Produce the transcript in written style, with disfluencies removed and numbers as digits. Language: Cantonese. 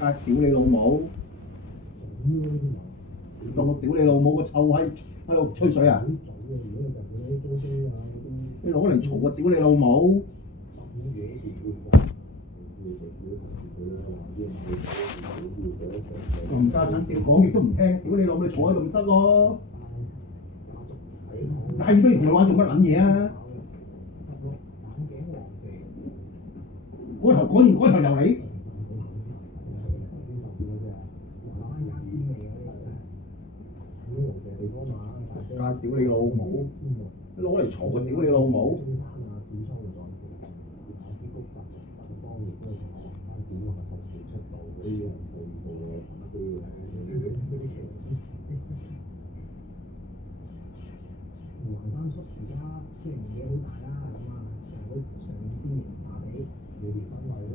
啊！屌你老母！當我屌你老母個臭閪喺度吹水啊！你攞嚟嘈啊！屌你老母！唔家產屌講極都唔聽，屌你老母！你坐喺度咪得咯！但係都要同你玩做乜撚嘢啊？嗰頭由你。啊！屌你老母！你攞嚟嘈啊！屌你老母！黃山叔而家雖然年紀好大啦，咁啊，成日都上邊打比，你結婚位